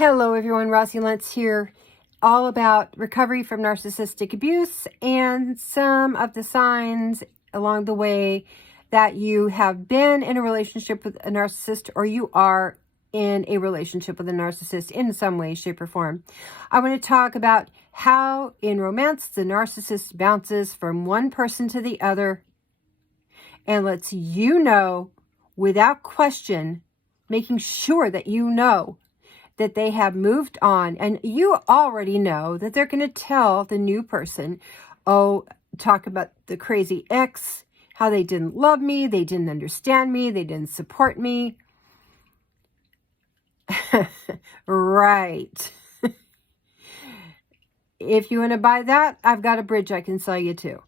Hello everyone, Rossi Lentz here, all about recovery from narcissistic abuse and some of the signs along the way that you have been in a relationship with a narcissist or you are in a relationship with a narcissist in some way, shape, or form. I want to talk about how in romance the narcissist bounces from one person to the other and lets you know without question, making sure that you know that they have moved on, and you already know that they're going to tell the new person, oh, talk about the crazy ex, how they didn't love me, they didn't understand me, they didn't support me. Right. If you want to buy that, I've got a bridge I can sell you too.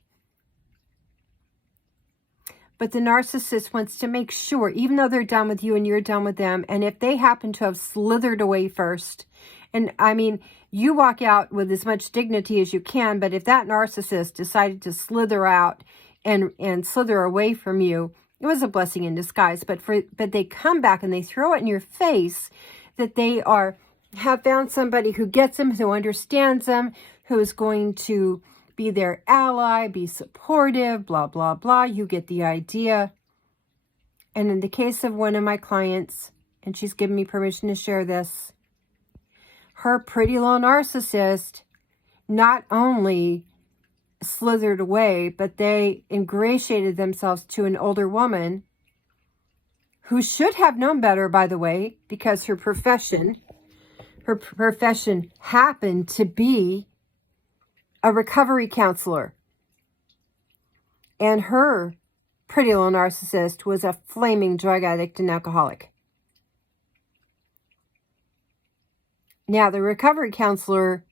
But the narcissist wants to make sure, even though they're done with you and you're done with them, and if they happen to have slithered away first, and I mean, you walk out with as much dignity as you can, but if that narcissist decided to slither out and slither away from you, it was a blessing in disguise. But they come back and they throw it in your face that they have found somebody who gets them, who understands them, who is going to be their ally, be supportive, blah, blah, blah. You get the idea. And in the case of one of my clients, and she's given me permission to share this, her pretty little narcissist not only slithered away, but they ingratiated themselves to an older woman who should have known better, by the way, because her profession happened to be a recovery counselor. And her pretty little narcissist was a flaming drug addict and alcoholic. Now, the recovery counselor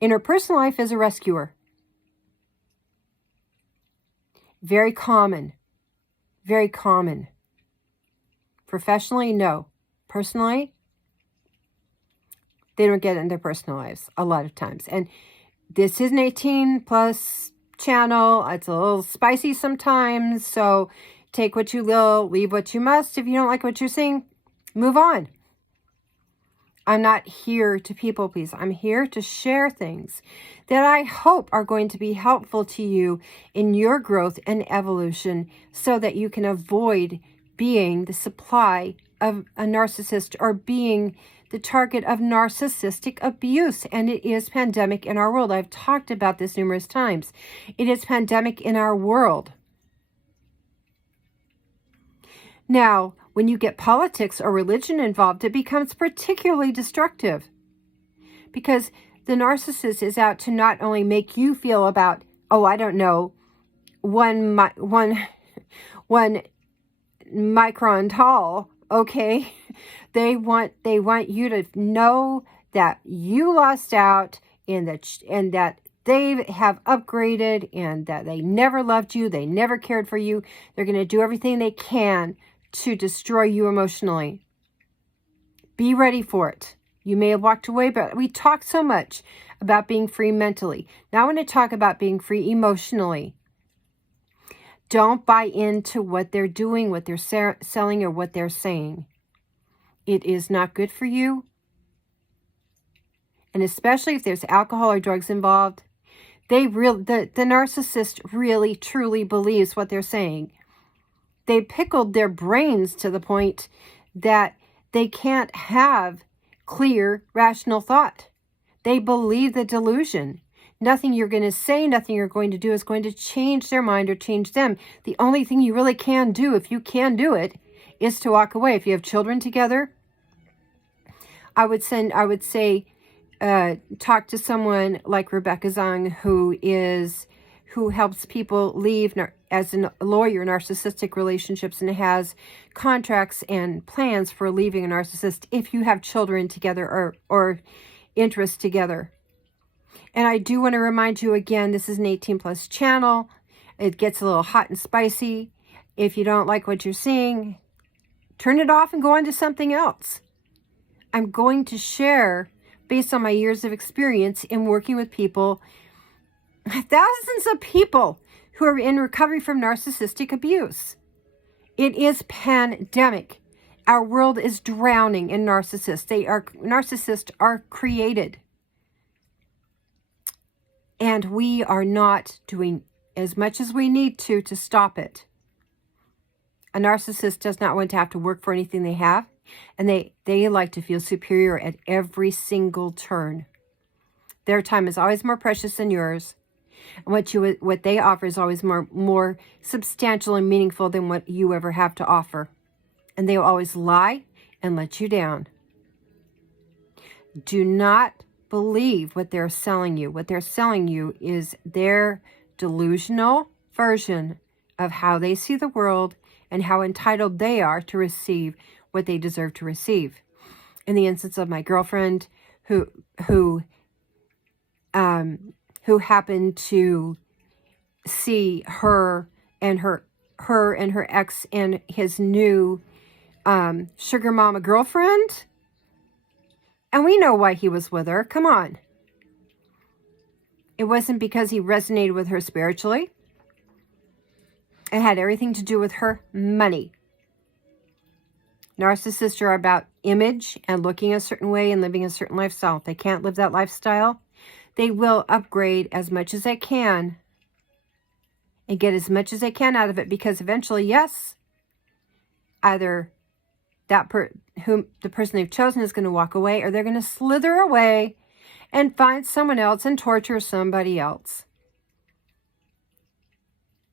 in her personal life is a rescuer. Very common. Very common. Professionally, no. Personally, they don't get it in their personal lives a lot of times. And this is an 18+ channel. It's a little spicy sometimes, so take what you will, leave what you must. If you don't like what you're seeing, move on. I'm not here to people please. I'm here to share things that I hope are going to be helpful to you in your growth and evolution so that you can avoid being the supply of a narcissist or being the target of narcissistic abuse. And it is pandemic in our world. I've talked about this numerous times. It is pandemic in our world. Now, when you get politics or religion involved, it becomes particularly destructive because the narcissist is out to not only make you feel about, oh, I don't know, one micron tall, okay? They want you to know that you lost out and that they have upgraded and that they never loved you, they never cared for you. They're going to do everything they can to destroy you emotionally. Be ready for it. You may have walked away, but we talk so much about being free mentally. Now I want to talk about being free emotionally. Don't buy into what they're doing, what they're selling, or what they're saying. It is not good for you. And especially if there's alcohol or drugs involved, the narcissist really, truly believes what they're saying. They pickled their brains to the point that they can't have clear, rational thought. They believe the delusion. Nothing you're going to say, nothing you're going to do is going to change their mind or change them. The only thing you really can do, if you can do it, is to walk away. If you have children together, I would say, talk to someone like Rebecca Zung, who helps people leave as a lawyer, narcissistic relationships, and has contracts and plans for leaving a narcissist if you have children together or interests together. And I do want to remind you again, this is an 18+ channel. It gets a little hot and spicy. If you don't like what you're seeing, turn it off and go on to something else. I'm going to share, based on my years of experience in working with people, thousands of people who are in recovery from narcissistic abuse. It is pandemic. Our world is drowning in narcissists. Narcissists are created. And we are not doing as much as we need to stop it. A narcissist does not want to have to work for anything they have. And they like to feel superior at every single turn. Their time is always more precious than yours. And what they offer is always more substantial and meaningful than what you ever have to offer. And they will always lie and let you down. Do not believe what they're selling you. What they're selling you is their delusional version of how they see the world and how entitled they are to receive what they deserve to receive. In the instance of my girlfriend who happened to see her and her ex and his new sugar mama girlfriend, and we know why he was with her. Come on. It wasn't because he resonated with her spiritually. It had everything to do with her money. Narcissists are about image and looking a certain way and living a certain lifestyle. If they can't live that lifestyle, they will upgrade as much as they can and get as much as they can out of it, because eventually, yes, either the person they've chosen is going to walk away, or they're going to slither away and find someone else and torture somebody else.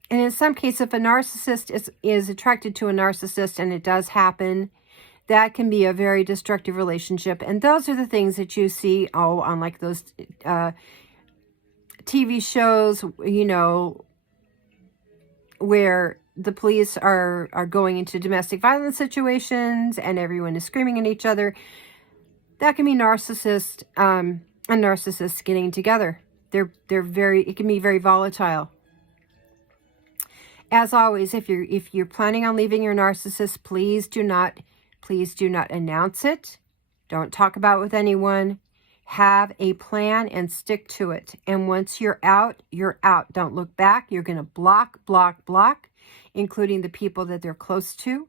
And in some cases, if a narcissist is attracted to a narcissist, and it does happen, that can be a very destructive relationship. And those are the things that you see, on like those TV shows, you know, where the police are going into domestic violence situations and everyone is screaming at each other. That can be narcissist and narcissists getting together. It can be very volatile. As always, if you're planning on leaving your narcissist, please do not announce it. Don't talk about it with anyone. Have a plan and stick to it. And once you're out, you're out. Don't look back. You're going to block, including the people that they're close to.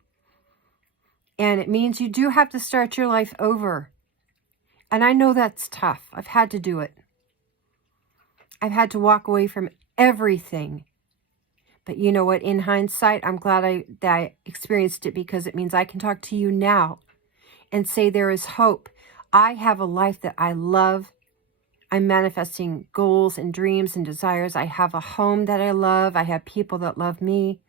And it means you do have to start your life over. And I know that's tough. I've had to do it. I've had to walk away from everything. But you know what? In hindsight, I'm glad that I experienced it, because it means I can talk to you now and say there is hope. I have a life that I love. I'm manifesting goals and dreams and desires. I have a home that I love. I have people that love me.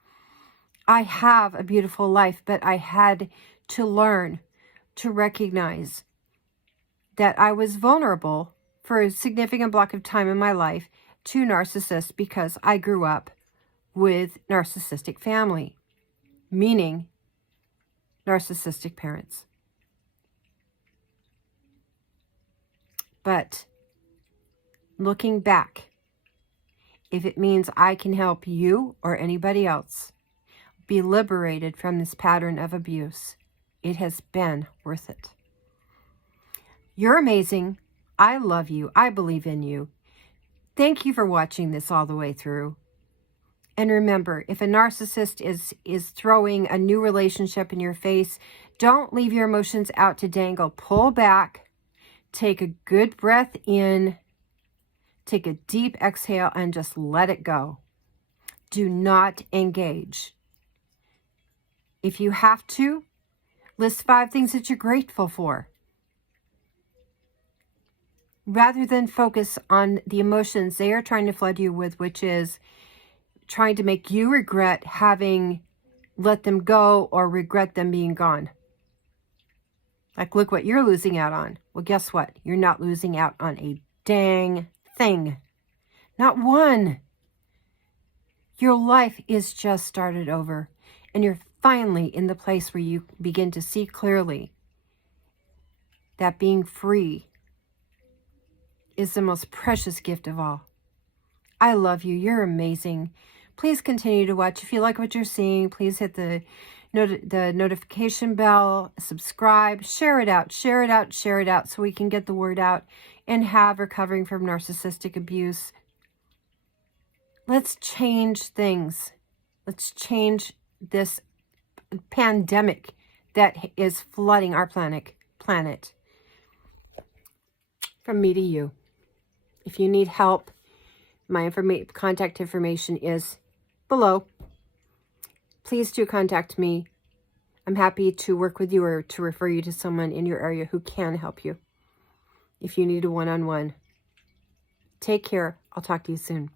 I have a beautiful life, but I had to learn to recognize that I was vulnerable for a significant block of time in my life to narcissists, because I grew up with narcissistic family, meaning narcissistic parents. But looking back, if it means I can help you or anybody else be liberated from this pattern of abuse, it has been worth it. You're amazing. I love you. I believe in you. Thank you for watching this all the way through. And remember, if a narcissist is throwing a new relationship in your face, don't leave your emotions out to dangle. Pull back. Take a good breath in, take a deep exhale, and just let it go. Do not engage. If you have to, list 5 things that you're grateful for, rather than focus on the emotions they are trying to flood you with, which is trying to make you regret having let them go or regret them being gone. Like, look what you're losing out on. Well, guess what? You're not losing out on a dang thing. Not one. Your life is just started over. And you're finally in the place where you begin to see clearly that being free is the most precious gift of all. I love you. You're amazing. Please continue to watch. If you like what you're seeing, please hit the notification bell, subscribe, share it out, so we can get the word out and have recovering from narcissistic abuse. Let's change things. Let's change this pandemic that is flooding our planet. From me to you. If you need help, my contact information is below. Please do contact me. I'm happy to work with you or to refer you to someone in your area who can help you if you need a one-on-one. Take care. I'll talk to you soon.